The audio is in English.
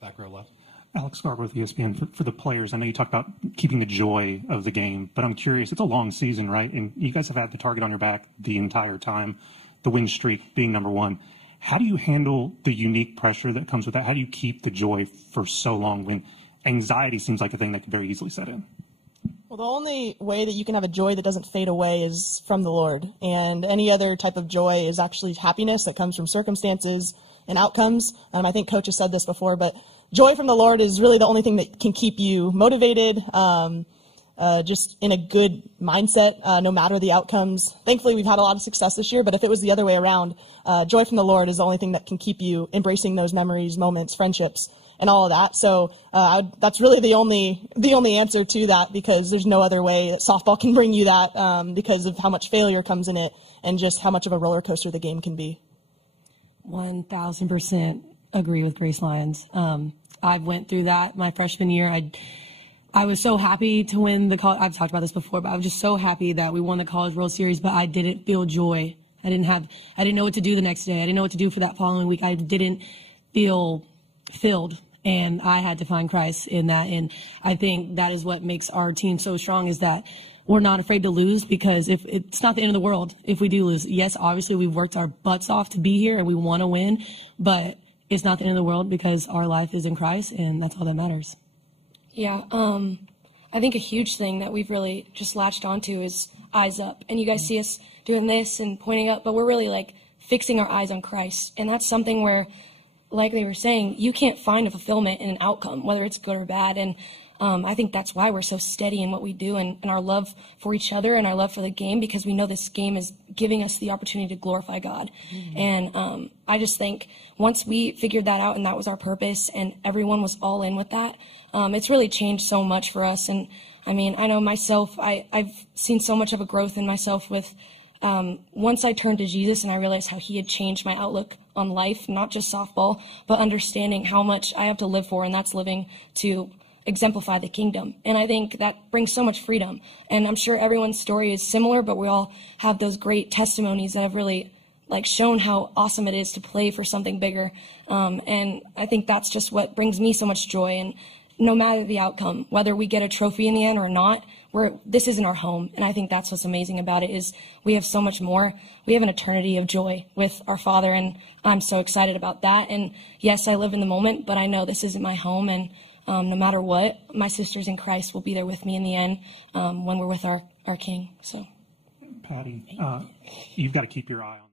Back row left. Alex Garber with ESPN. For the players, I know you talked about keeping the joy of the game, but I'm curious, it's a long season, right? And you guys have had the target on your back the entire time, the win streak being number one. How do you handle the unique pressure that comes with that? How do you keep the joy for so long when anxiety seems like a thing that could very easily set in? Well, the only way that you can have a joy that doesn't fade away is from the Lord. And any other type of joy is actually happiness that comes from circumstances and outcomes. I think Coach has said this before, but joy from the Lord is really the only thing that can keep you motivated, just in a good mindset, no matter the outcomes. Thankfully, we've had a lot of success this year, but if it was the other way around, joy from the Lord is the only thing that can keep you embracing those memories, moments, friendships, and all of that. So that's really the only answer to that, because there's no other way that softball can bring you that, because of how much failure comes in it and just how much of a roller coaster the game can be. 1,000% agree with Grace Lyons. I went through that my freshman year. I was so happy to win the college. I've talked about this before, but I was just so happy that we won the College World Series, but I didn't feel joy. I didn't know what to do the next day. I didn't know what to do for that following week. I didn't feel filled, and I had to find Christ in that. And I think that is what makes our team so strong, is that we're not afraid to lose, because if it's not the end of the world if we do lose. Yes, obviously we've worked our butts off to be here and we want to win, but it's not the end of the world because our life is in Christ, and that's all that matters. Yeah, I think a huge thing that we've really just latched onto is eyes up. And you guys see us doing this and pointing up, but we're really like fixing our eyes on Christ. And that's something where, like they were saying, you can't find a fulfillment in an outcome, whether it's good or bad. And I think that's why we're so steady in what we do, and our love for each other and our love for the game, because we know this game is giving us the opportunity to glorify God. Mm-hmm. And I just think once we figured that out and that was our purpose and everyone was all in with that, it's really changed so much for us. And I mean, I know myself, I've seen so much of a growth in myself with once I turned to Jesus and I realized how he had changed my outlook on life, not just softball, but understanding how much I have to live for, and that's living to exemplify the kingdom. And I think that brings so much freedom. And I'm sure everyone's story is similar, but we all have those great testimonies that have really like shown how awesome it is to play for something bigger. And I think that's just what brings me so much joy. And no matter the outcome, whether we get a trophy in the end or not, this isn't our home. And I think that's what's amazing about it, is we have so much more. We have an eternity of joy with our Father, and I'm so excited about that. And yes, I live in the moment, but I know this isn't my home. And no matter what, my sisters in Christ will be there with me in the end, when we're with our King. So, Patty, you've got to keep your eye on